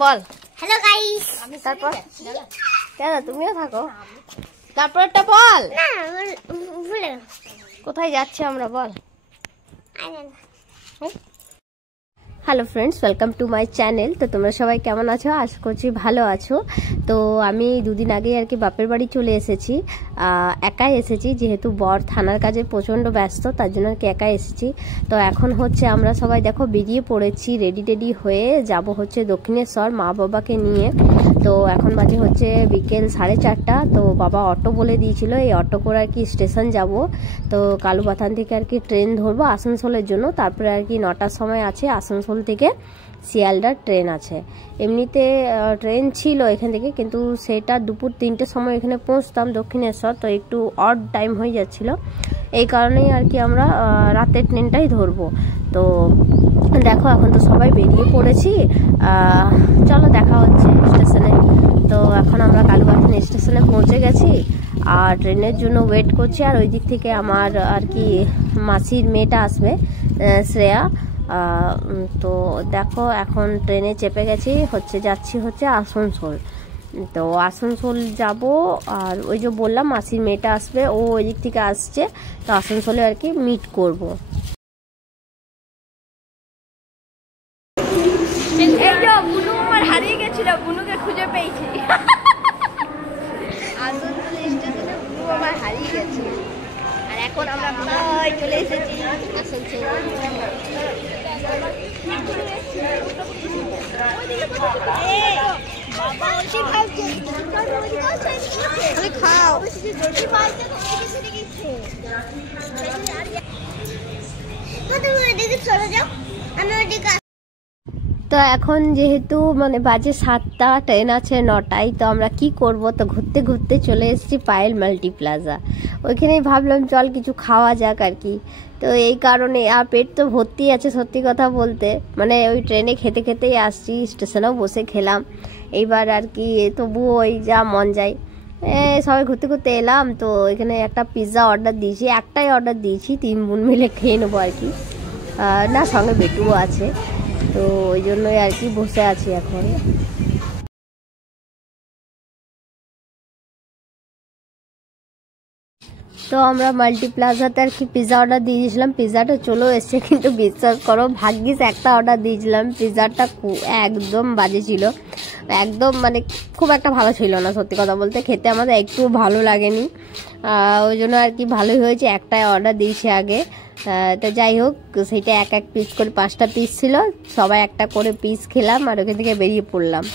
বল hello guys. তারপর কেন তুমিও থাকো, তারপরটা বল। না ভুলে কোথায় যাচ্ছি আমরা বল। Hello friends, welcome to my channel. তো তোমরা সবাই কেমন আছো? আশা করছি ভালো আছো। তো আমি দুদিন আগে আর কি বাপের বাড়ি চলে এসেছি। একাই এসেছি, যেহেতু বর থানার কাজে প্রচণ্ড ব্যস্ত, তার জন্য আর কি একাই এসেছি। তো এখন হচ্ছে আমরা সবাই দেখো বেরিয়ে পড়েছি, রেডি হয়ে যাব হচ্ছে দক্ষিণেশ্বর মা বাবাকে নিয়ে। তো এখন বাজে হচ্ছে বিকেল 4:30। তো বাবা অটো বলে দিয়েছিল, এই অটো করে আর কি স্টেশন যাব। তো কালুবাথান থেকে আর কি ট্রেন ধরবো আসানসোলের জন্য। তারপরে আর কি 9টার সময় আছে আসানসোল থেকে শিয়ালদার ট্রেন আছে। এমনিতে ট্রেন ছিল এখান থেকে, কিন্তু সেটা দুপুর 3টের সময় এখানে পৌঁছতাম দক্ষিণেশ্বর। তো একটু অড টাইম হয়ে যাচ্ছিল, এই কারণেই আর কি আমরা রাতের ট্রেনটাই ধরবো। তো দেখো এখন তো সবাই বেরিয়ে পড়েছি, চলো দেখা হচ্ছে স্টেশনে। তো এখন আমরা কালুবাথান স্টেশনে পৌঁছে গেছি আর ট্রেনের জন্য ওয়েট করছি। আর ওই দিক থেকে আমার আর কি মাসির মেয়েটা আসবে, শ্রেয়া। তো দেখো এখন ট্রেনে চেপে গেছি, যাচ্ছি হচ্ছে আসানসোল। তো আসানসোল যাব। আর ওই যে বললাম মাসির মেয়েটা আসবে, ও ওই দিক থেকে আসছে। তো আসানসোলে আর কি মিট করব। এই যে বুনু আমার হারিয়ে গেছিল, বুনুকে খুঁজে পেয়েছি। আসানসোল স্টেশনে বুনু আমার হারিয়ে গেছে, আর এখন আমরা প্রায় চলে এসেছি আসানসোল। খাও তো এখন যেহেতু মানে বাজে 7টা, ট্রেন আছে 9টায়। তো আমরা কি করব, তো ঘুরতে ঘুরতে চলে এসেছি পায়েল মাল্টি প্লাজা। ওইখানেই ভাবলাম চল কিছু খাওয়া যাক আর কি। তো এই কারণে, আর পেট তো ভর্তি আছে সত্যি কথা বলতে, মানে ওই ট্রেনে খেতে খেতেই আসছি, স্টেশনেও বসে খেলাম। এইবার আর কি তবুও ওই যা মন যায়, সবাই ঘুরতে ঘুরতে এলাম। তো এখানে একটা পিৎজা অর্ডার দিয়েছি, একটাই অর্ডার দিয়েছি, 3 বোন মিলে খেয়ে নেবো আর কি। না, সঙ্গে বেটুও আছে, তো ওই জন্যই আর কি বসে আছি এখন। তো আমরা মাল্টি প্লাজাতে আর কি পিৎজা অর্ডার দিয়ে দিয়েছিলাম, পিৎজাটা চলেও এসছে। কিন্তু বিশ্বাস করো ভাগ্যিস একটা অর্ডার দিয়েছিলাম, পিৎজাটা একদম বাজে ছিল, একদম মানে খুব একটা ভালো ছিল না সত্যি কথা বলতে। খেতে আমাদের একটু ভালো লাগেনি, ওই জন্য আর কি ভালোই হয়েছে একটাই অর্ডার দিয়েছি আগে। তো যাই হোক, সেইটা এক পিস করে 5টা পিস ছিল, সবাই একটা করে পিস খেলাম আর ওখান থেকে বেরিয়ে পড়লাম।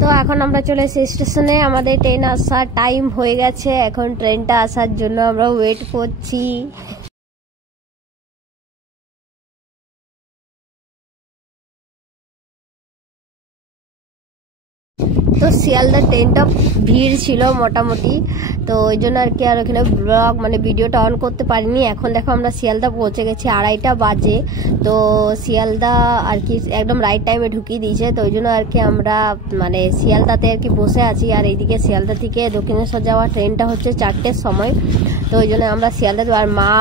তো এখন আমরা চলে এসেছি স্টেশনে, আমাদের ট্রেন আসার টাইম হয়ে গেছে। এখন ট্রেনটা আসার জন্য আমরা ওয়েট করছি। তো শিয়ালদা ট্রেনটা ভিড় ছিল মোটামুটি, তো ওই জন্য আর কি আর ওখানে ব্লগ মানে ভিডিওটা অন করতে পারিনি। এখন দেখো আমরা শিয়ালদা পৌঁছে গেছি, 2:30 বাজে। তো শিয়ালদা আর কি একদম রাইট টাইমে ঢুকিয়ে দিয়েছে। তো ওই জন্য আর কি আমরা মানে শিয়ালদাতে আর কি বসে আছি। আর এইদিকে শিয়ালদা থেকে দক্ষিণেশ্বর যাওয়ার ট্রেনটা হচ্ছে 4টের সময়। তো ওই জন্য আমরা শিয়ালদা, আর মা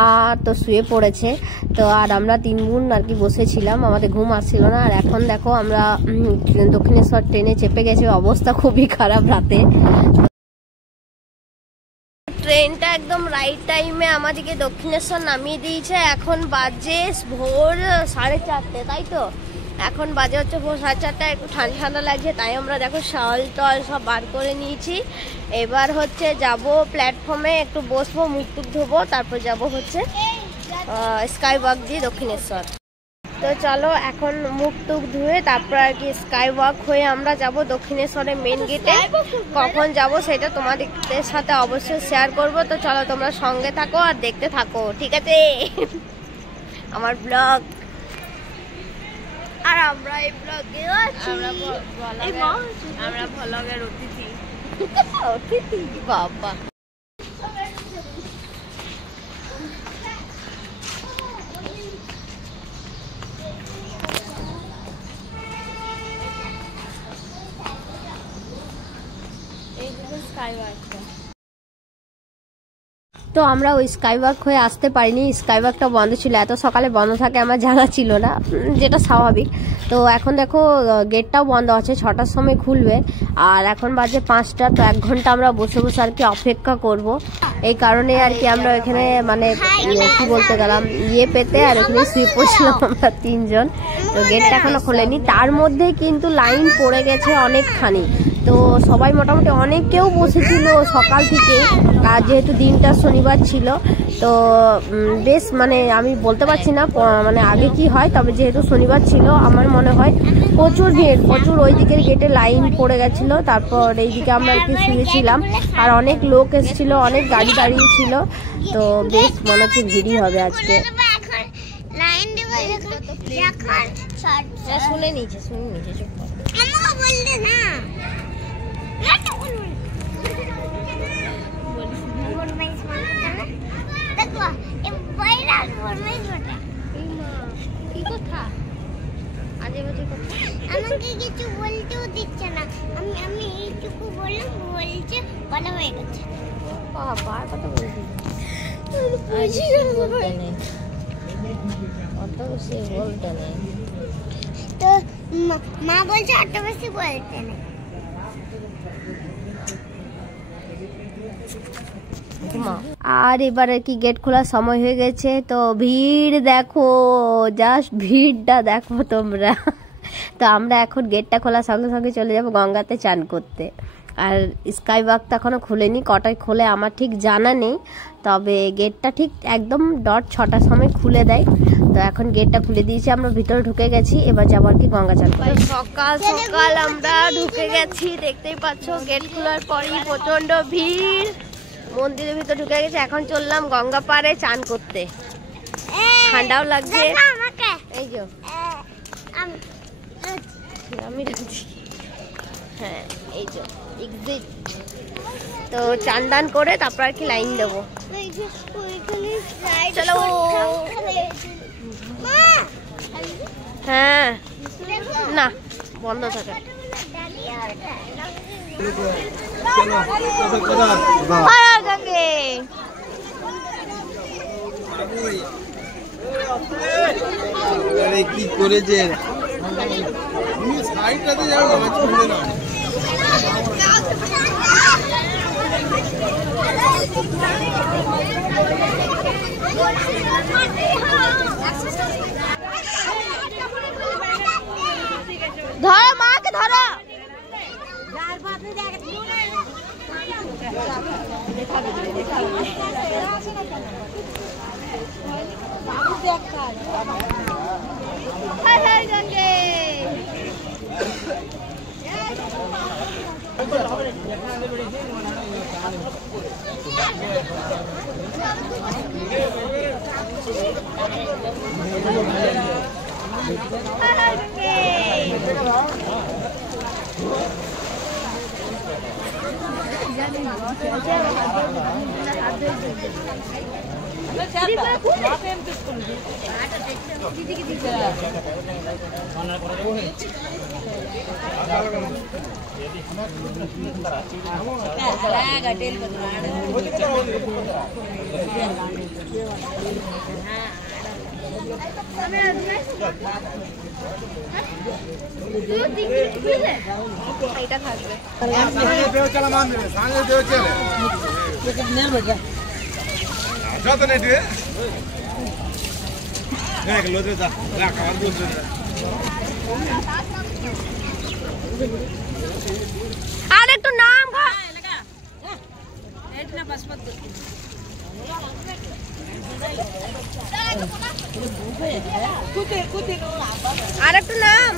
তো শুয়ে পড়েছে। তো আর আমরা 3 বোন আর কি বসেছিলাম, আমাদের ঘুম আসছিল না। আর এখন দেখো আমরা দক্ষিণেশ্বর ট্রেনে চেপে গেছি, অবস্থা খুবই খারাপ রাতে। ট্রেনটা একদম রাইট টাইমে আমাদেরকে দক্ষিণেশ্বর নামিয়ে দিয়েছে। এখন বাজে ভোর 4:30, তাই তো? এখন বাজে হচ্ছে ভোর 4:30, একটু ঠান্ডা ঠান্ডা লাগছে, তাই আমরা দেখো শাল টল সব বার করে নিয়েছি। এবার হচ্ছে যাব প্ল্যাটফর্মে, একটু বসবো, মুখ টুক ধোবো, তারপর যাব হচ্ছে স্কাই ওয়াক দিয়ে দক্ষিণেশ্বর। তো চলো এখন মুখ টুক ধুয়ে তারপর আর কি স্কাই ওয়াক হয়ে আমরা যাব দক্ষিণেশ্বরের মেন গেটে। কখন যাব সেটা তোমাদের সাথে অবশ্যই শেয়ার করব। তো চলো তোমরা সঙ্গে থাকো আর দেখতে থাকো, ঠিক আছে আমার ব্লগ। আর আমরা এই ব্লগে আমরা ভ্লগের অতিথি অতিথি বাবা। তো আমরা ওই স্কাইওয়াক হয়ে আসতে পারিনি, স্কাইওয়াকটা বন্ধ ছিল, এত সকালে বন্ধ থাকে আমার জানা ছিল না, যেটা স্বাভাবিক। তো এখন দেখো গেটটাও বন্ধ আছে, 6টার সময় খুলবে, আর এখন বাজে 5টা। তো 1 ঘন্টা আমরা বসে বসে আর কি অপেক্ষা করব, এই কারণে আর কি আমরা এখানে মানে কি বলতে গেলাম পেতে আর এখানে শুয়ে পড়ছিলাম আমরা 3 জন। তো গেটটা এখনো খোলেনি, তার মধ্যে কিন্তু লাইন পড়ে গেছে অনেকখানি। তো সবাই মোটামুটি অনেকেও বসেছিল সকাল থেকে, আর যেহেতু দিনটা শনিবার ছিল তো বেশ মানে আমি বলতে পারছি না মানে আগে কি হয়, তবে যেহেতু শনিবার ছিল আমার মনে হয় প্রচুর ভিড়, প্রচুর ওই দিকের গেটে লাইন পড়ে গেছিল। তারপর এইদিকে আমরা আর কি শুয়েছিলাম, আর অনেক লোক এসেছিল, অনেক গাড়ি দাঁড়িয়ে ছিল, তো বেশ মনে হচ্ছে ভিড়ই হবে আজকে। শুনে নিয়েছে চুপ আমাকে কিছু বলতেও দিচ্ছে না, আমি এইটুকু বললাম, বলছে বলা হয়ে গেছে। বাবা কথা বলছি অত বেশি বলতে নেই, তো মা বলছে অত বেশি বলতে নেই। আর এবারে কি গেট খোলার সময় হয়ে গেছে, তো ভিড় দেখো, জাস্ট ভিড়টা দেখো তোমরা। তো আমরা এখন গেটটা খোলার সঙ্গে সঙ্গে চলে যাবো গঙ্গাতে চান করতে। আর স্কাইওয়াকটা এখনো খুলেনি, কটায় খোলে আমার ঠিক জানা নেই, তবে গেটটা ঠিক একদম ডট 6টার সময় খুলে দেয়। তো এখন গেটটা খুলে দিয়েছি, আমরা ভিতরে ঢুকে গেছি, এবার যাবো আর কি গঙ্গা চান করতে। সকাল সকাল আমরা ঢুকে গেছি, দেখতেই পাচ্ছ গেট খোলার পরই প্রচন্ড ভিড়, মন্দিরের ভিতর ঢুকে গেছে। এখন চললাম গঙ্গা পাড়ে চান করতে, ঠান্ডাও লাগছে। এই যে আমি হ্যাঁ এই যে এক্সিট, তো চান দান করে তারপর আর কি লাইন দেবো। চলো হ্যাঁ না বন্ধ থাকে। কি করেছে ধরো মাকে ধরো, এটা থাকবে আর একটু নাম আর একটু নাম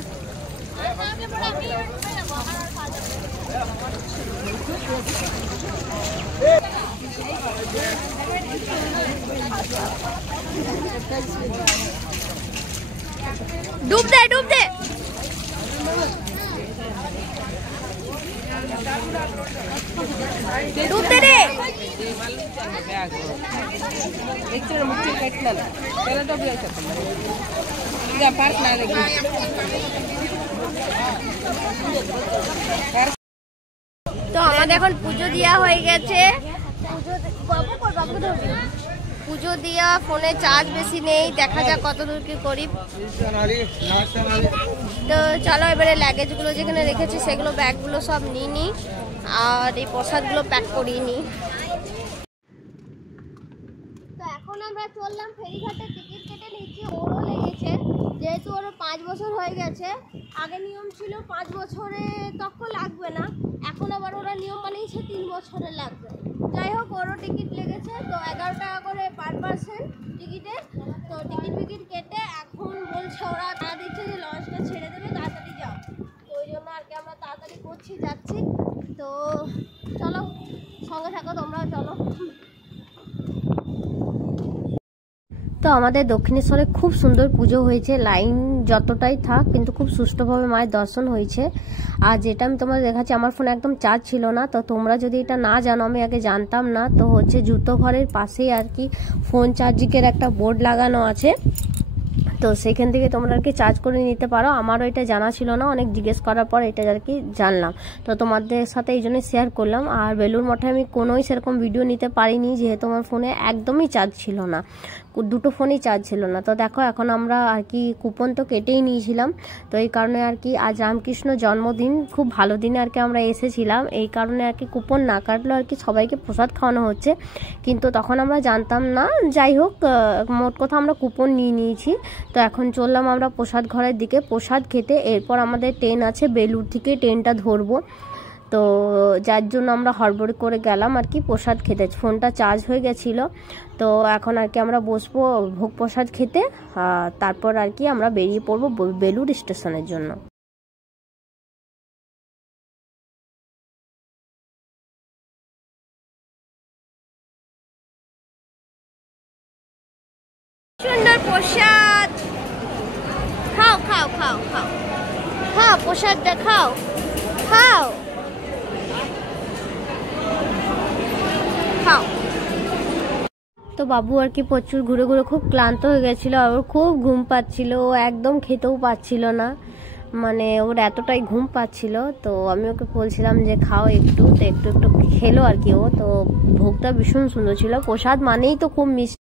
ডুব দে তো আমাদের এখন পুজো দেওয়া হয়ে গেছে। পুজো দিয়া ফোনে চার্জ বেশি নেই, দেখা যাক কত দূর কি করি। তো চলো এবারে লাগেজগুলো যেখানে রেখেছি সেগুলো ব্যাগগুলো সব নিয়ে নিই, আর এই প্রসাদগুলো প্যাক করিয়ে নিই। তো এখন আমরা চললাম ফেরিঘাটে, টিকিট কেটে নিচ্ছি। ওরও লেগেছে, যেহেতু ওরও 5 বছর হয়ে গেছে। আগে নিয়ম ছিল 5 বছরে তখন লাগবে না, এখন আবার ওরা নিয়ম বানিয়েছে 3 বছরে লাগবে। যাই হোক, ওরও টিকিট লেগেছে। তো 11 টাকা করে পার পার্সন টিকিটে। তো টিকিট কেটে এখন বলছে ওরা তারা দিচ্ছে যে লঞ্চটা ছেড়ে দেবে, তাড়াতাড়ি যাও। তো ওই জন্য আর কি আমরা তাড়াতাড়ি করছি, যাচ্ছি। তো চলো সঙ্গে থাকো তোমরাও, চলো। তো আমাদের দক্ষিণেশ্বরে খুব সুন্দর পুজো হয়েছে, লাইন যতটাই থাক কিন্তু খুব সুষ্ঠুভাবে মায়ের দর্শন হয়েছে। আর যেটা আমি তোমাদের দেখাচ্ছি, আমার ফোনে একদম চার্জ ছিল না। তো তোমরা যদি এটা না জানো, আমি আগে জানতাম না, তো হচ্ছে জুতো ঘরের পাশেই আর কি ফোন চার্জিংয়ের একটা বোর্ড লাগানো আছে। তো সেখান থেকে তোমরা আর কি চার্জ করে নিতে পারো। আমারও এটা জানা ছিল না, অনেক জিজ্ঞেস করার পর এটা আর কি জানলাম। তো তোমাদের সাথে এই জন্যই শেয়ার করলাম। আর বেলুর মঠে আমি কোনোই সেরকম ভিডিও নিতে পারিনি, যেহেতু আমার ফোনে একদমই চার্জ ছিল না, দুটো ফোনই চার্জ ছিল না। তো দেখো এখন আমরা আর কি কুপন তো কেটেই নিয়েছিলাম। তো এই কারণে আর কি আজ রামকৃষ্ণ জন্মদিন, খুব ভালো দিনে আর কি আমরা এসেছিলাম। এই কারণে আর কি কুপন না কাটলেও আর কি সবাইকে প্রসাদ খাওয়ানো হচ্ছে, কিন্তু তখন আমরা জানতাম না। যাই হোক, মোট কথা আমরা কুপন নিয়ে নিয়েছি। তো এখন চললাম আমরা প্রসাদ ঘরের দিকে প্রসাদ খেতে। এরপর আমাদের ট্রেন আছে, বেলুর থেকে ট্রেনটা ধরবো। তো যার জন্য আমরা হড়বড় করে গেলাম আর কি প্রসাদ খেতে। ফোনটা চার্জ হয়ে গেছিলো। তো এখন আর কি আমরা বসবো ভোগ প্রসাদ খেতে, তারপর আর কি আমরা বেরিয়ে পড়বো বেলুর স্টেশনের জন্য। সুন্দর প্রসাদ, খাও খাও খাও খাও খাও, প্রসাদটা খাও খাও খাও। তো বাবু আর কি প্রচুর ঘুরে ঘুরে খুব ক্লান্ত হয়ে গেছিলো, আর ওর খুব ঘুম পাচ্ছিল, ও একদম খেতেও পাচ্ছিল না, মানে ওর এতটাই ঘুম পাচ্ছিল। তো আমি ওকে বলছিলাম যে খাও একটু, তো একটু একটু খেলো আর কি ও। তো ভোগটা ভীষণ সুন্দর ছিল, প্রসাদ মানেই তো খুব মিষ্টি।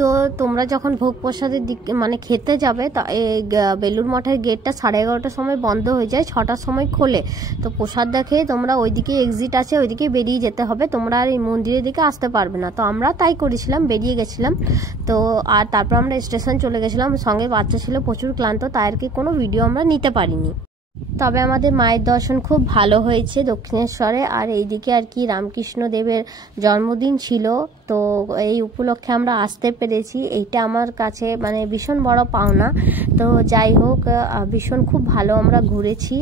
তো তোমরা যখন ভোগ প্রসাদের দিকে মানে খেতে যাবে, তা এই বেলুর মঠের গেটটা 11:30টার সময় বন্ধ হয়ে যায়, 6টার সময় খোলে। তো প্রসাদ দেখে তোমরা ওইদিকে এক্সিট আছে, ওইদিকে বেরিয়ে যেতে হবে, তোমরা আর এই মন্দিরের দিকে আসতে পারবে না। তো আমরা তাই করেছিলাম, বেরিয়ে গেছিলাম। তো আর তারপর আমরা স্টেশন চলে গেছিলাম, সঙ্গে বাচ্চা ছিল প্রচুর ক্লান্ত, তাই আর কি কোনো ভিডিও আমরা নিতে পারিনি। তবে আমাদের মায়ের দর্শন খুব ভালো হয়েছে দক্ষিণেশ্বরে। আর এইদিকে আর কি রামকৃষ্ণ দেবের জন্মদিন ছিল, তো এই উপলক্ষে আমরা আসতে পেরেছি, এইটা আমার কাছে মানে ভীষণ বড় পাওনা। তো যাই হোক, ভীষণ খুব ভালো আমরা ঘুরেছি,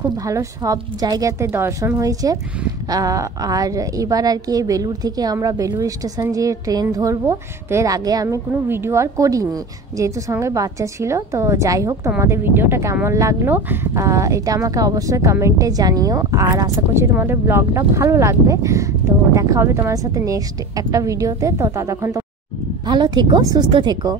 খুব ভালো সব জায়গাতে দর্শন হয়েছে। আর এবার আর কি এই বেলুর থেকে আমরা বেলুর স্টেশন যে ট্রেন ধরবো। তো এর আগে আমি কোনো ভিডিও আর করিনি, যেহেতু সঙ্গে বাচ্চা ছিল। তো যাই হোক, তোমাদের ভিডিওটা কেমন লাগলো এটা আমাকে অবশ্যই কমেন্টে জানিও। আর আশা করছি তোমাদের ব্লগটা ভালো লাগবে। তো দেখা হবে তোমার সাথে নেক্সট একটা ভিডিওতে। তো ততক্ষণ তো ভালো থেকো, সুস্থ থেকো।